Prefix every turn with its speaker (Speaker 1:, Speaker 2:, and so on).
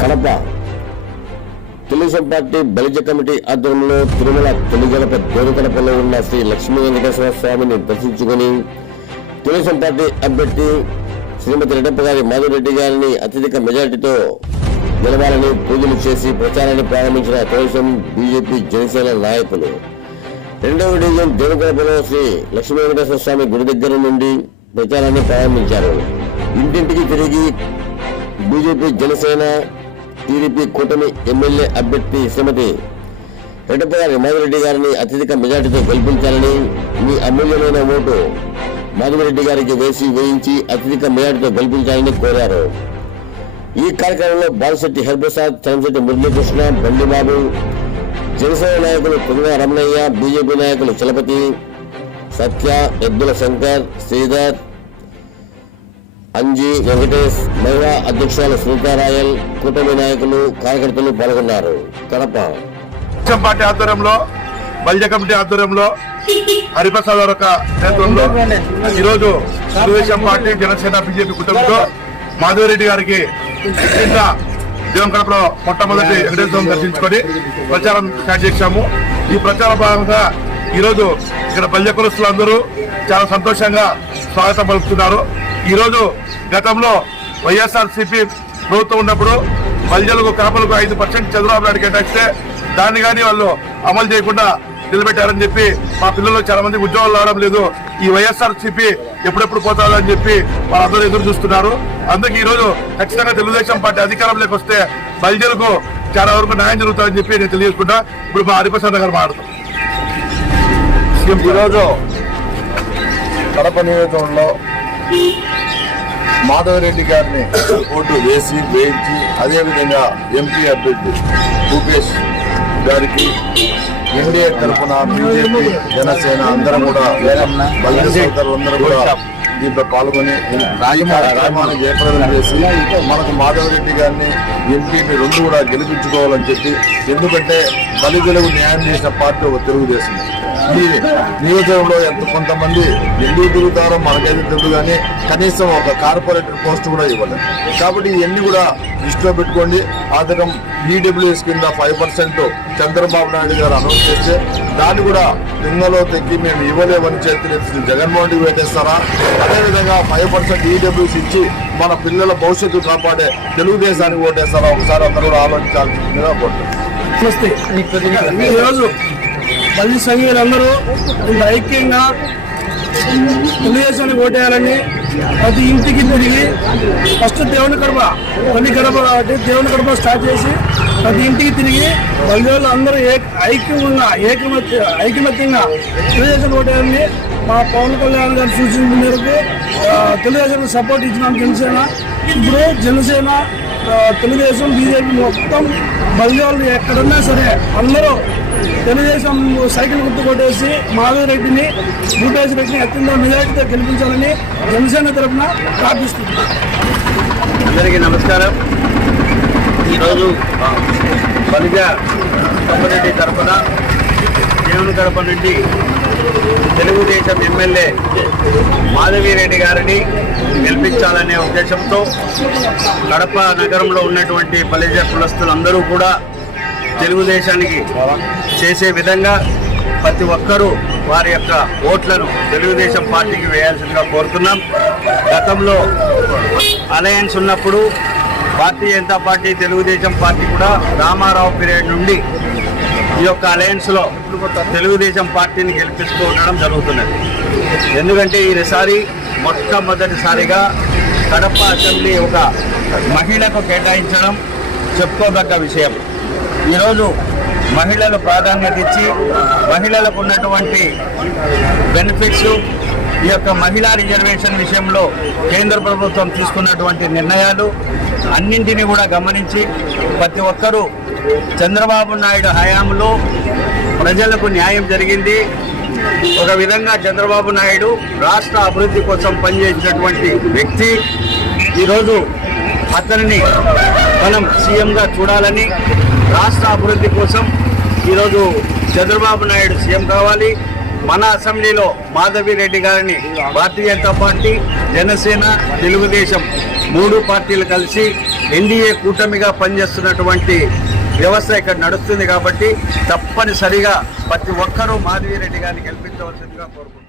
Speaker 1: Kadapa. Telugu Desam party Balija committee ఆధ్వర్యంలో తిరుమల తొలిగడప దేవతలపల్లి ఉన్న శ్రీ లక్ష్మీ వెంకటేశ్వర స్వామిని దర్శించుకుని తెలుగుదేశం పార్టీ అభ్యర్థి శ్రీమతి రెడ్డప్ప గారి మాధురెడ్డి గారిని అత్యధిక మెజార్టీతో గెలవాలని పూజలు చేసి ప్రచారాన్ని ప్రారంభించిన తెలుగుదేశం బీజేపీ జనసేన నాయకులు. రెండవ డివిజన్ దేవగడపలో శ్రీ లక్ష్మీ వెంకటేశ్వర స్వామి గుడి దగ్గర నుండి ప్రచారాన్ని ప్రారంభించారు. ఇంటింటికి తిరిగి బీజేపీ జనసేన టీడీపీ కూటమి ఎమ్మెల్యే అభ్యర్థి శ్రీమతి రెడ్డప్ప గారి మాధవరెడ్డి గారిని అత్యధిక మెజార్టీతో గెలిపించాలని మీ అమూల్యమైన ఓటు మాధవరెడ్డి గారికి వేసి వేయించి అత్యధిక మెజార్టీతో గెలిపించాలని కోరారు. ఈ కార్యక్రమంలో బాలశెట్టి హరిప్రసాద్ చంద్రశెట్టి మురళీకృష్ణ బండిబాబు జనసేన నాయకులు పుంగ రమణయ్య బీజేపీ నాయకులు చలపతి సత్య ఎద్దుల శంకర్ శ్రీధర్ అంజీ వెంకటేష్ మహిళా అధ్యక్షురాలు శ్రీకారాయల్ కూటమి నాయకులు కార్యకర్తలు పాల్గొన్నారు. కడప.
Speaker 2: పార్టీ ఆధ్వర్యంలో బల్జ కమిటీ ఆధ్వర్యంలో హరిప్రసాద్ గారి యొక్క నేతృత్వంలో ఈరోజు తెలుగుదేశం పార్టీ జనసేన బీజేపీ కుటుంబంతో మాధవరెడ్డి గారికి కింద దేవం కడపలో మొట్టమొదటి వెంకటేశ్వరం దర్శించుకొని ప్రచారం స్టార్ట్ చేశాము. ఈ ప్రచార భాగంగా ఈరోజు ఇక్కడ బల్జ కులస్తులు అందరూ చాలా సంతోషంగా స్వాగతం పలుకుతున్నారు. ఈరోజు గతంలో వైఎస్ఆర్ సిపి ప్రభుత్వం ఉన్నప్పుడు బల్జలకు కాపలకు ఐదు పర్సెంట్ చంద్రబాబు నాయుడు కేటాయిస్తే దాన్ని కానీ వాళ్ళు అమలు చేయకుండా నిలబెట్టారని చెప్పి మా పిల్లలు చాలా మంది ఉద్యోగాలు రావడం లేదు. ఈ వైఎస్ఆర్ సిపి ఎప్పుడెప్పుడు పోతారో అని చెప్పి వాళ్ళందరూ ఎదురు చూస్తున్నారు. అందుకే ఈ రోజు ఖచ్చితంగా తెలుగుదేశం పార్టీ అధికారంలోకి వస్తే బల్జలకు చాలా వరకు న్యాయం జరుగుతుందని చెప్పి నేను తెలియజేసుకుంటా. ఇప్పుడు మా హరిప్రసాద్ గారు మాట్లాడతాం
Speaker 3: ఈరోజు కడప నియోజకవర్గంలో మాధవరెడ్డి గారిని ఓటు వేసి వేయించి అదేవిధంగా ఎంపీ అభ్యర్థి భూపేష్ గారికి ఎన్డీఏ తరఫున బీజేపీ జనసేన అందరం కూడా సోదరులందరూ కూడా దీంట్లో పాల్గొని రాజమాని జయప్రదం చేసి మనకు మాధవరెడ్డి గారిని ఎంపీని రెండు కూడా గెలిపించుకోవాలని చెప్పి ఎందుకంటే బలిజలకు న్యాయం చేసిన పార్టీ ఒక తెలుగుదేశం. ఈ నియోజకవర్గంలో ఎంత కొంతమంది ఎందుకు తిరుగుతారో మనకైతే తెలుగు కానీ కనీసం ఒక కార్పొరేటర్ పోస్ట్ కూడా ఇవ్వలేదు. కాబట్టి ఇవన్నీ కూడా దృష్టిలో పెట్టుకోండి. ఆధకం ఈడబ్ల్యూఎస్ కింద five percent Chandrababu Naidu garu announce చేస్తే దాన్ని కూడా నిన్నలో తగ్గి మేము ఇవ్వలేమని చేతి జగన్మోహన్ రెడ్డి పెట్టేస్తారా అదేవిధంగా ఫైవ్ పర్సెంట్ ఈడబ్ల్యూస్ ఇచ్చి మన పిల్లల భవిష్యత్తు కాపాడే తెలుగుదేశానికి ఓటేస్తారా? ఒకసారి అందరూ కూడా ఆలోచించాల్సిందిగా కోరుతున్నాను
Speaker 4: నమస్తే. ఈరోజు మళ్ళీ సంఘీయులందరూ ఇంత ఐక్యంగా తెలుగుదేశానికి ఓటేయాలని ప్రతి ఇంటికి తిరిగి ఫస్ట్ దేవుని గడప తల్లి గడప కాబట్టి దేవుని గడప స్టార్ట్ చేసి ప్రతి ఇంటికి తిరిగి మహిళలు అందరూ ఏ ఐక్యంగా ఏకమత్య ఐకమత్యంగా తెలుగుదేశం ఓటేయాలని మా పవన్ కళ్యాణ్ గారు సూచించిన మేరకు తెలుగుదేశం సపోర్ట్ ఇచ్చినాం జనసేన. ఇప్పుడు జనసేన తెలుగుదేశం బీజేపీ మొత్తం బలిజాలు ఎక్కడున్నా సరే అందరూ తెలుగుదేశం సైకిల్ గుర్తు కొట్టేసి మాధవ్ రెడ్డిని భూపేష్ రెడ్డిని అత్యంత మెజార్టీతో గెలిపించాలని జనసేన తరఫున ప్రార్థిస్తుంది
Speaker 5: అందరికీ నమస్కారం. ఈరోజు బలిజ కమ్మరెడ్డి తరఫున దేవుని గడప నుండి తెలుగుదేశం ఎమ్మెల్యే మాధవిరెడ్డి గారిని గెలిపించాలనే ఉద్దేశంతో కడప నగరంలో ఉన్నటువంటి పల్లెజ కులస్తులందరూ కూడా తెలుగుదేశానికి చేసే విధంగా ప్రతి ఒక్కరూ వారి యొక్క ఓట్లను తెలుగుదేశం పార్టీకి వేయాల్సిందిగా కోరుతున్నాం. గతంలో అలయన్స్ ఉన్నప్పుడు భారతీయ జనతా పార్టీ తెలుగుదేశం పార్టీ కూడా రామారావు పీరియడ్ నుండి ఈ యొక్క అలయన్స్లో తెలుగుదేశం పార్టీని గెలిపిస్తూ ఉండడం జరుగుతున్నది. ఎందుకంటే ఈసారి మొట్టమొదటిసారిగా కడప అసెంబ్లీ ఒక మహిళకు కేటాయించడం చెప్పుకోదగ్గ విషయం. ఈరోజు మహిళలు ప్రాధాన్యత ఇచ్చి మహిళలకు ఉన్నటువంటి బెనిఫిట్స్ ఈ యొక్క మహిళా రిజర్వేషన్ విషయంలో కేంద్ర ప్రభుత్వం తీసుకున్నటువంటి నిర్ణయాలు అన్నింటినీ కూడా గమనించి ప్రతి ఒక్కరూ చంద్రబాబు నాయుడు హయాంలో ప్రజలకు న్యాయం జరిగింది. ఒక విధంగా చంద్రబాబు నాయుడు రాష్ట్ర అభివృద్ధి కోసం పనిచేసినటువంటి వ్యక్తి. ఈరోజు అతనిని మనం సీఎంగా చూడాలని రాష్ట్ర అభివృద్ధి కోసం ఈరోజు చంద్రబాబు నాయుడు సీఎం కావాలి. మన అసెంబ్లీలో మాధవి రెడ్డి గారిని భారతీయ జనతా పార్టీ జనసేన తెలుగుదేశం మూడు పార్టీలు కలిసి ఎన్డీఏ కూటమిగా పనిచేస్తున్నటువంటి వ్యవస్థ ఇక్కడ నడుస్తుంది కాబట్టి తప్పనిసరిగా ప్రతి ఒక్కరూ మాధవి రెడ్డి గారిని గెలిపించవలసిందిగా కోరుకుంటున్నాను